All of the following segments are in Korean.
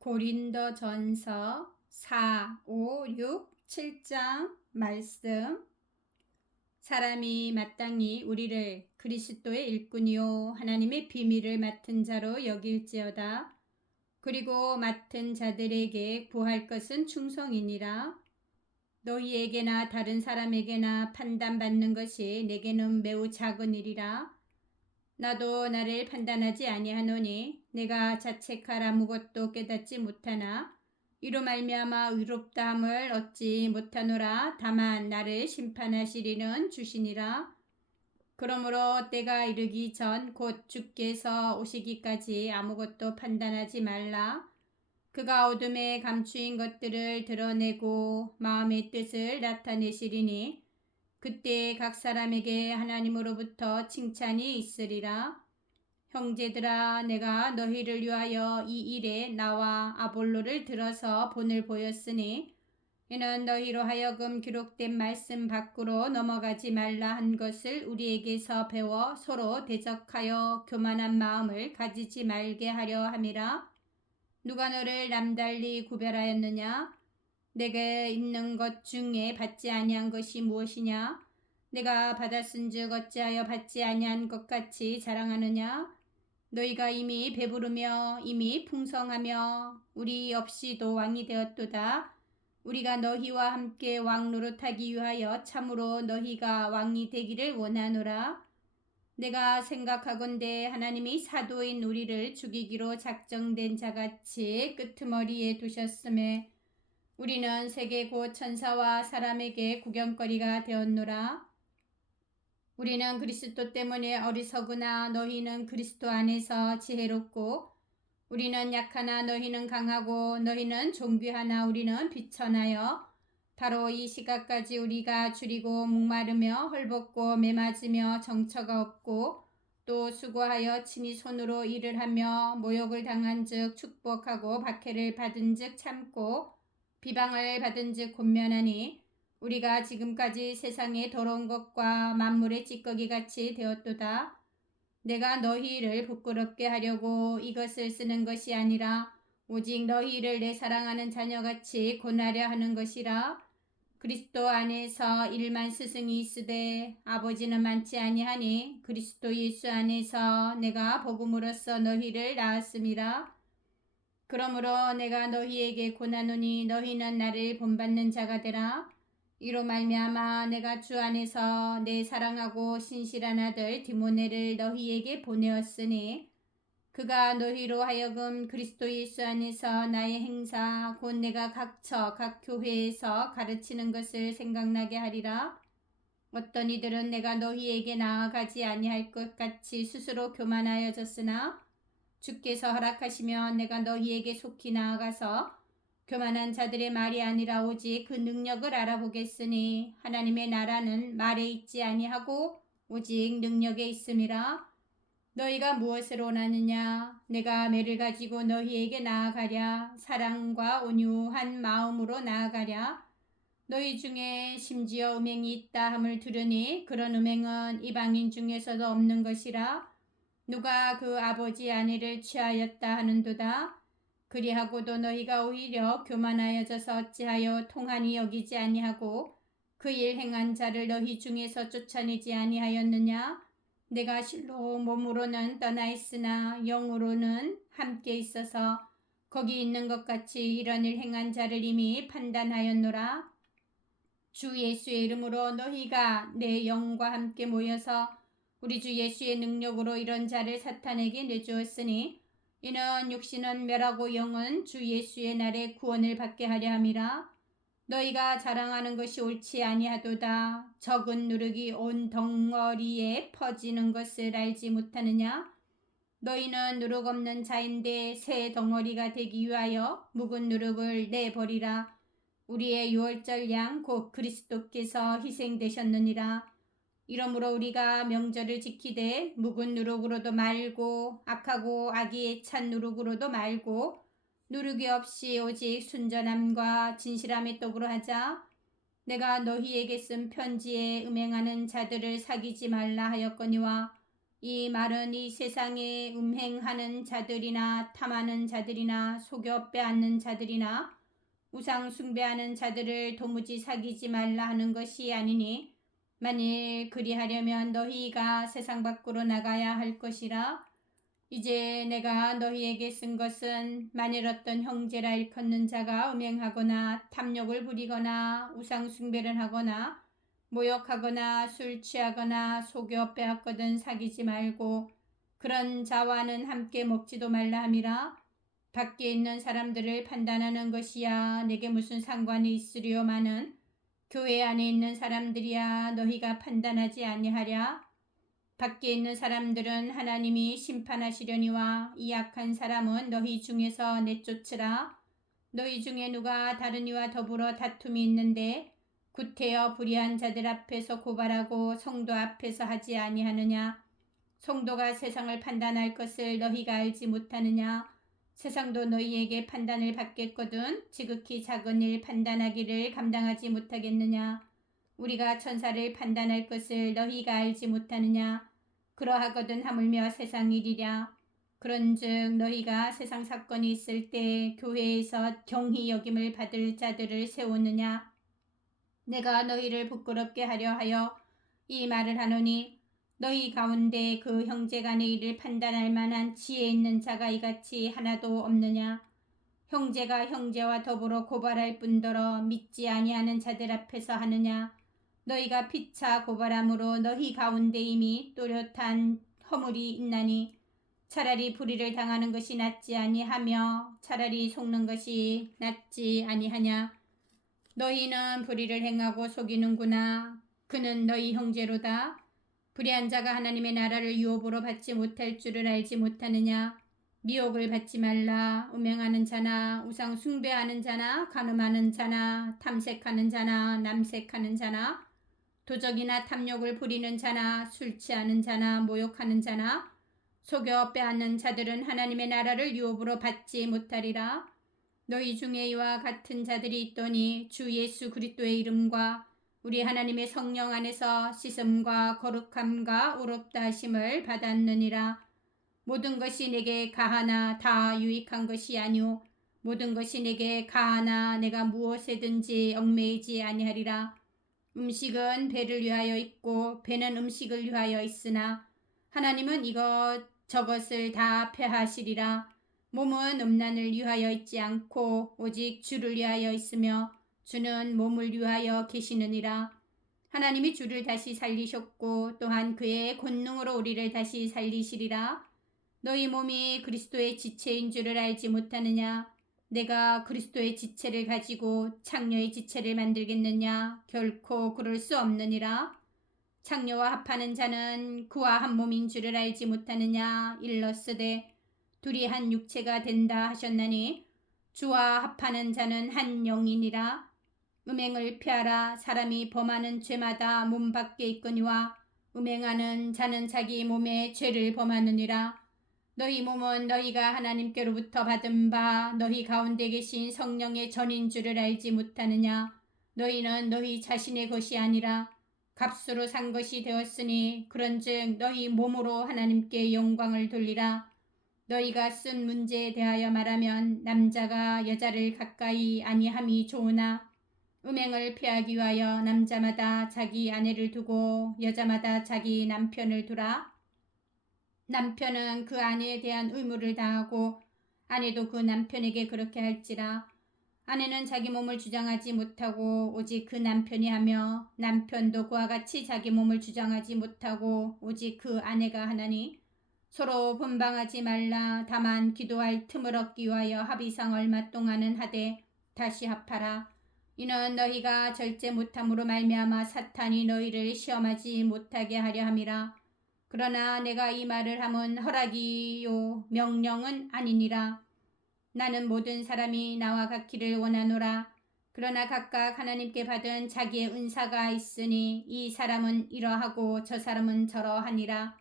고린도전서 4, 5, 6, 7장 말씀. 사람이 마땅히 우리를 그리스도의 일꾼이요 하나님의 비밀을 맡은 자로 여길지어다. 그리고 맡은 자들에게 구할 것은 충성이니라. 너희에게나 다른 사람에게나 판단받는 것이 내게는 매우 작은 일이라. 나도 나를 판단하지 아니하노니 내가 자책할 아무것도 깨닫지 못하나 이로 말미암아 의롭다함을 얻지 못하노라. 다만 나를 심판하시리는 주시니라. 그러므로 때가 이르기 전 곧 주께서 오시기까지 아무것도 판단하지 말라. 그가 어둠에 감추인 것들을 드러내고 마음의 뜻을 나타내시리니 그때 각 사람에게 하나님으로부터 칭찬이 있으리라. 형제들아, 내가 너희를 위하여 이 일에 나와 아볼로를 들어서 본을 보였으니 이는 너희로 하여금 기록된 말씀 밖으로 넘어가지 말라 한 것을 우리에게서 배워 서로 대적하여 교만한 마음을 가지지 말게 하려 함이라. 누가 너를 남달리 구별하였느냐? 내게 있는 것 중에 받지 아니한 것이 무엇이냐? 내가 받았은즉 어찌하여 받지 아니한 것 같이 자랑하느냐? 너희가 이미 배부르며 이미 풍성하며 우리 없이도 왕이 되었도다. 우리가 너희와 함께 왕 노릇하기 위하여 참으로 너희가 왕이 되기를 원하노라. 내가 생각하건대 하나님이 사도인 우리를 죽이기로 작정된 자같이 끄트머리에 두셨음에 우리는 세계 곧 천사와 사람에게 구경거리가 되었노라. 우리는 그리스도 때문에 어리석으나 너희는 그리스도 안에서 지혜롭고 우리는 약하나 너희는 강하고 너희는 존귀하나 우리는 비천하여 바로 이 시각까지 우리가 줄이고 목마르며 헐벗고 매맞으며 정처가 없고 또 수고하여 친히 손으로 일을 하며 모욕을 당한 즉 축복하고 박해를 받은 즉 참고 비방을 받은 즉 권면하니 우리가 지금까지 세상의 더러운 것과 만물의 찌꺼기 같이 되었도다. 내가 너희를 부끄럽게 하려고 이것을 쓰는 것이 아니라 오직 너희를 내 사랑하는 자녀같이 권하려 하는 것이라. 그리스도 안에서 일만 스승이 있으되 아버지는 많지 아니하니 그리스도 예수 안에서 내가 복음으로써 너희를 낳았음이라. 그러므로 내가 너희에게 권하노니 너희는 나를 본받는 자가 되라. 이로 말미암아 내가 주 안에서 내 사랑하고 신실한 아들 디모네를 너희에게 보내었으니 그가 너희로 하여금 그리스도 예수 안에서 나의 행사 곧 내가 각처 각 교회에서 가르치는 것을 생각나게 하리라. 어떤 이들은 내가 너희에게 나아가지 아니할 것 같이 스스로 교만하여졌으나 주께서 허락하시면 내가 너희에게 속히 나아가서 교만한 자들의 말이 아니라 오직 그 능력을 알아보겠으니 하나님의 나라는 말에 있지 아니하고 오직 능력에 있음이라. 너희가 무엇을 원하느냐? 내가 매를 가지고 너희에게 나아가랴. 사랑과 온유한 마음으로 나아가랴. 너희 중에 심지어 음행이 있다 함을 들으니 그런 음행은 이방인 중에서도 없는 것이라. 누가 그 아버지 아내를 취하였다 하는도다. 그리하고도 너희가 오히려 교만하여져서 어찌하여 통한이 여기지 아니하고 그 일 행한 자를 너희 중에서 쫓아내지 아니하였느냐? 내가 실로 몸으로는 떠나 있으나 영으로는 함께 있어서 거기 있는 것 같이 이런 일 행한 자를 이미 판단하였노라. 주 예수의 이름으로 너희가 내 영과 함께 모여서 우리 주 예수의 능력으로 이런 자를 사탄에게 내주었으니 이는 육신은 멸하고 영은 주 예수의 날에 구원을 받게 하려 함이라. 너희가 자랑하는 것이 옳지 아니하도다. 적은 누룩이 온 덩어리에 퍼지는 것을 알지 못하느냐? 너희는 누룩 없는 자인데 새 덩어리가 되기 위하여 묵은 누룩을 내버리라. 우리의 유월절 양 곧 그리스도께서 희생되셨느니라. 이러므로 우리가 명절을 지키되 묵은 누룩으로도 말고 악하고 악의에 찬 누룩으로도 말고 누룩이 없이 오직 순전함과 진실함의 떡으로 하자. 내가 너희에게 쓴 편지에 음행하는 자들을 사귀지 말라 하였거니와 이 말은 이 세상에 음행하는 자들이나 탐하는 자들이나 속여 빼앗는 자들이나 우상 숭배하는 자들을 도무지 사귀지 말라 하는 것이 아니니 만일 그리하려면 너희가 세상 밖으로 나가야 할 것이라. 이제 내가 너희에게 쓴 것은 만일 어떤 형제라 일컫는 자가 음행하거나 탐욕을 부리거나 우상 숭배를 하거나 모욕하거나 술 취하거나 속여 빼앗거든 사귀지 말고 그런 자와는 함께 먹지도 말라 함이라. 밖에 있는 사람들을 판단하는 것이야 내게 무슨 상관이 있으리요마는 교회 안에 있는 사람들이야 너희가 판단하지 아니하랴. 밖에 있는 사람들은 하나님이 심판하시려니와 이 악한 사람은 너희 중에서 내쫓으라. 너희 중에 누가 다른 이와 더불어 다툼이 있는데 구태여 불의한 자들 앞에서 고발하고 성도 앞에서 하지 아니하느냐. 성도가 세상을 판단할 것을 너희가 알지 못하느냐. 세상도 너희에게 판단을 받겠거든 지극히 작은 일 판단하기를 감당하지 못하겠느냐. 우리가 천사를 판단할 것을 너희가 알지 못하느냐. 그러하거든 하물며 세상 일이랴. 그런즉 너희가 세상 사건이 있을 때 교회에서 경히 여김을 받을 자들을 세우느냐. 내가 너희를 부끄럽게 하려 하여 이 말을 하노니 너희 가운데 그 형제간의 일을 판단할 만한 지혜 있는 자가 이같이 하나도 없느냐. 형제가 형제와 더불어 고발할 뿐더러 믿지 아니하는 자들 앞에서 하느냐. 너희가 피차 고발함으로 너희 가운데 이미 또렷한 허물이 있나니 차라리 불의를 당하는 것이 낫지 아니하며 차라리 속는 것이 낫지 아니하냐. 너희는 불의를 행하고 속이는구나. 그는 너희 형제로다. 불의한 자가 하나님의 나라를 유업으로 받지 못할 줄을 알지 못하느냐. 미혹을 받지 말라. 음행하는 자나 우상 숭배하는 자나 간음하는 자나 탐색하는 자나 남색하는 자나 도적이나 탐욕을 부리는 자나 술 취하는 자나 모욕하는 자나 속여 빼앗는 자들은 하나님의 나라를 유업으로 받지 못하리라. 너희 중에 이와 같은 자들이 있더니 주 예수 그리스도의 이름과 우리 하나님의 성령 안에서 씻음과 거룩함과 의롭다 하심을 받았느니라. 모든 것이 내게 가하나 다 유익한 것이 아니오. 모든 것이 내게 가하나 내가 무엇에든지 얽매이지 아니하리라. 음식은 배를 위하여 있고 배는 음식을 위하여 있으나 하나님은 저것을 다 폐하시리라. 몸은 음란을 위하여 있지 않고 오직 주를 위하여 있으며 주는 몸을 위하여 계시느니라. 하나님이 주를 다시 살리셨고 또한 그의 권능으로 우리를 다시 살리시리라. 너희 몸이 그리스도의 지체인 줄을 알지 못하느냐. 내가 그리스도의 지체를 가지고 창녀의 지체를 만들겠느냐. 결코 그럴 수 없느니라. 창녀와 합하는 자는 그와 한 몸인 줄을 알지 못하느냐. 일러스되 둘이 한 육체가 된다 하셨나니 주와 합하는 자는 한 영이니라. 음행을 피하라. 사람이 범하는 죄마다 몸 밖에 있거니와 음행하는 자는 자기 몸에 죄를 범하느니라. 너희 몸은 너희가 하나님께로부터 받은 바 너희 가운데 계신 성령의 전인 줄을 알지 못하느냐. 너희는 너희 자신의 것이 아니라 값으로 산 것이 되었으니 그런즉 너희 몸으로 하나님께 영광을 돌리라. 너희가 쓴 문제에 대하여 말하면 남자가 여자를 가까이 아니함이 좋으나 음행을 피하기 위하여 남자마다 자기 아내를 두고 여자마다 자기 남편을 두라. 남편은 그 아내에 대한 의무를 다하고 아내도 그 남편에게 그렇게 할지라. 아내는 자기 몸을 주장하지 못하고 오직 그 남편이 하며 남편도 그와 같이 자기 몸을 주장하지 못하고 오직 그 아내가 하나니 서로 분방하지 말라. 다만 기도할 틈을 얻기 위하여 합의상 얼마 동안은 하되 다시 합하라. 이는 너희가 절제 못함으로 말미암아 사탄이 너희를 시험하지 못하게 하려 함이라. 그러나 내가 이 말을 함은 허락이요 명령은 아니니라. 나는 모든 사람이 나와 같기를 원하노라. 그러나 각각 하나님께 받은 자기의 은사가 있으니 이 사람은 이러하고 저 사람은 저러하니라.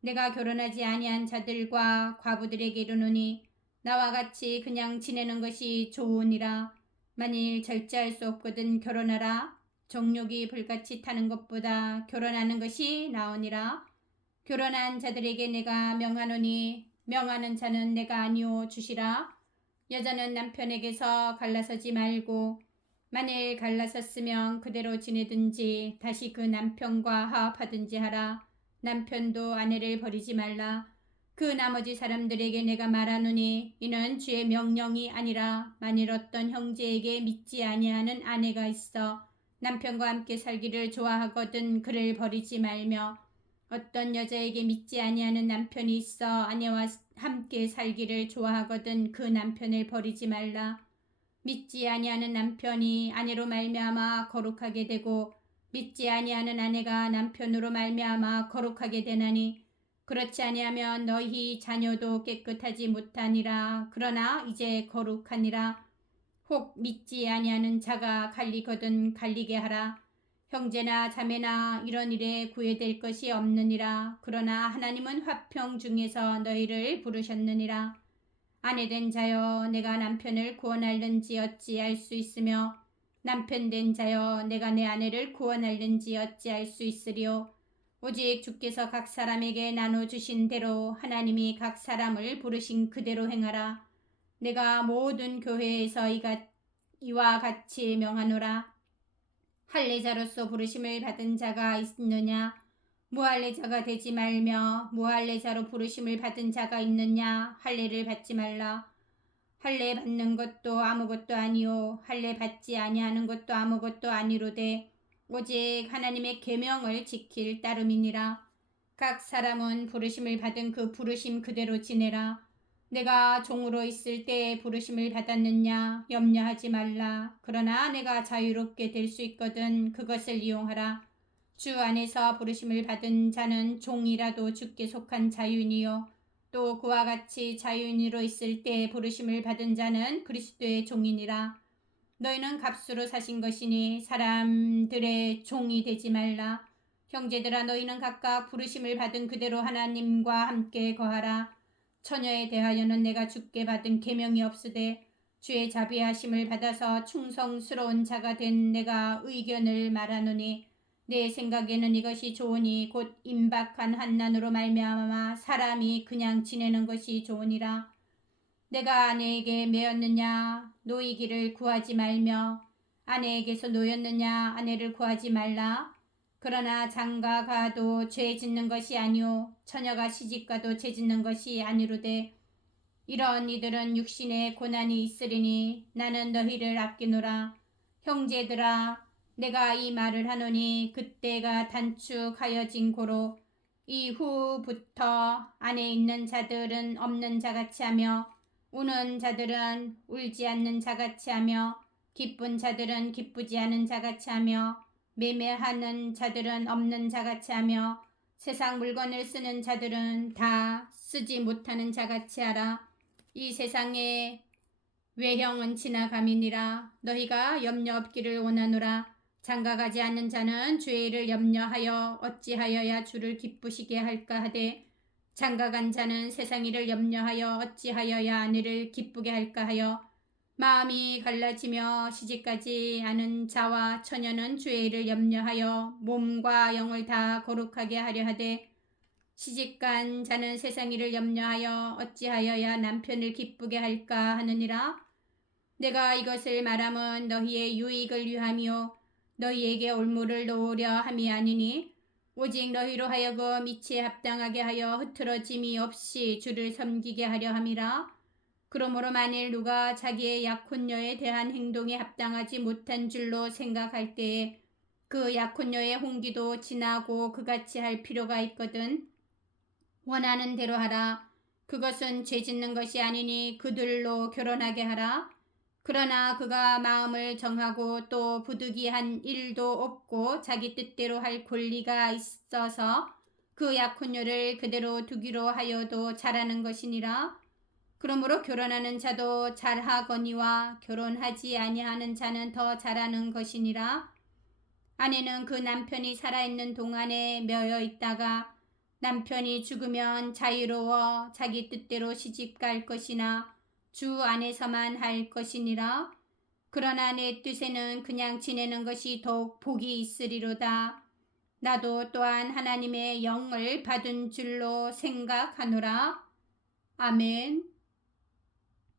내가 결혼하지 아니한 자들과 과부들에게 이르노니 나와 같이 그냥 지내는 것이 좋으니라. 만일 절제할 수 없거든 결혼하라. 정욕이 불같이 타는 것보다 결혼하는 것이 나으니라. 결혼한 자들에게 내가 명하노니 명하는 자는 내가 아니오 주시라. 여자는 남편에게서 갈라서지 말고 만일 갈라섰으면 그대로 지내든지 다시 그 남편과 화합하든지 하라. 남편도 아내를 버리지 말라. 그 나머지 사람들에게 내가 말하노니 이는 주의 명령이 아니라 만일 어떤 형제에게 믿지 아니하는 아내가 있어 남편과 함께 살기를 좋아하거든 그를 버리지 말며 어떤 여자에게 믿지 아니하는 남편이 있어 아내와 함께 살기를 좋아하거든 그 남편을 버리지 말라. 믿지 아니하는 남편이 아내로 말미암아 거룩하게 되고 믿지 아니하는 아내가 남편으로 말미암아 거룩하게 되나니 그렇지 아니하면 너희 자녀도 깨끗하지 못하니라. 그러나 이제 거룩하니라. 혹 믿지 아니하는 자가 갈리거든 갈리게 하라. 형제나 자매나 이런 일에 구애될 것이 없느니라. 그러나 하나님은 화평 중에서 너희를 부르셨느니라. 아내된 자여 내가 남편을 구원할는지 어찌 알 수 있으며 남편된 자여 내가 내 아내를 구원할는지 어찌 알 수 있으리요. 오직 주께서 각 사람에게 나눠주신 대로 하나님이 각 사람을 부르신 그대로 행하라. 내가 모든 교회에서 이와 같이 명하노라. 할례자로서 부르심을 받은 자가 있느냐? 무할례자가 되지 말며 무할례자로 부르심을 받은 자가 있느냐? 할례를 받지 말라. 할례 받는 것도 아무것도 아니요 할례 받지 아니하는 것도 아무것도 아니로되 오직 하나님의 계명을 지킬 따름이니라. 각 사람은 부르심을 받은 그 부르심 그대로 지내라. 내가 종으로 있을 때에 부르심을 받았느냐 염려하지 말라. 그러나 내가 자유롭게 될 수 있거든 그것을 이용하라. 주 안에서 부르심을 받은 자는 종이라도 주께 속한 자유인이요 또 그와 같이 자유인으로 있을 때 부르심을 받은 자는 그리스도의 종이니라. 너희는 값으로 사신 것이니 사람들의 종이 되지 말라. 형제들아 너희는 각각 부르심을 받은 그대로 하나님과 함께 거하라. 처녀에 대하여는 내가 주께 받은 계명이 없으되 주의 자비하심을 받아서 충성스러운 자가 된 내가 의견을 말하노니 내 생각에는 이것이 좋으니 곧 임박한 환난으로 말미암아 사람이 그냥 지내는 것이 좋으니라. 내가 아내에게 매였느냐 노이기를 구하지 말며 아내에게서 노였느냐 아내를 구하지 말라. 그러나 장가가도 죄 짓는 것이 아니오 처녀가 시집가도 죄 짓는 것이 아니로되 이런 이들은 육신에 고난이 있으리니 나는 너희를 아끼노라. 형제들아 내가 이 말을 하노니 그때가 단축하여진 고로 이후부터 안에 있는 자들은 없는 자같이 하며 우는 자들은 울지 않는 자같이 하며 기쁜 자들은 기쁘지 않은 자같이 하며 매매하는 자들은 없는 자같이 하며 세상 물건을 쓰는 자들은 다 쓰지 못하는 자같이 하라. 이 세상의 외형은 지나감이니라. 너희가 염려 없기를 원하노라. 장가가지 않는 자는 주의 일을 염려하여 어찌하여야 주를 기쁘시게 할까 하되 장가간 자는 세상 일을 염려하여 어찌하여야 아내를 기쁘게 할까 하여 마음이 갈라지며 시집가지 않은 자와 처녀는 주의 일을 염려하여 몸과 영을 다 거룩하게 하려 하되 시집간 자는 세상 일을 염려하여 어찌하여야 남편을 기쁘게 할까 하느니라. 내가 이것을 말함은 너희의 유익을 위함이요 너희에게 올무를 놓으려 함이 아니니 오직 너희로 하여금 이치에 합당하게 하여 흐트러짐이 없이 주를 섬기게 하려 함이라. 그러므로 만일 누가 자기의 약혼녀에 대한 행동에 합당하지 못한 줄로 생각할 때에 그 약혼녀의 홍기도 지나고 그같이 할 필요가 있거든. 원하는 대로 하라. 그것은 죄 짓는 것이 아니니 그들로 결혼하게 하라. 그러나 그가 마음을 정하고 또 부득이한 일도 없고 자기 뜻대로 할 권리가 있어서 그 약혼녀를 그대로 두기로 하여도 잘하는 것이니라. 그러므로 결혼하는 자도 잘하거니와 결혼하지 아니하는 자는 더 잘하는 것이니라. 아내는 그 남편이 살아있는 동안에 매여 있다가 남편이 죽으면 자유로워 자기 뜻대로 시집갈 것이나 주 안에서만 할 것이니라. 그러나 내 뜻에는 그냥 지내는 것이 더욱 복이 있으리로다. 나도 또한 하나님의 영을 받은 줄로 생각하노라. 아멘.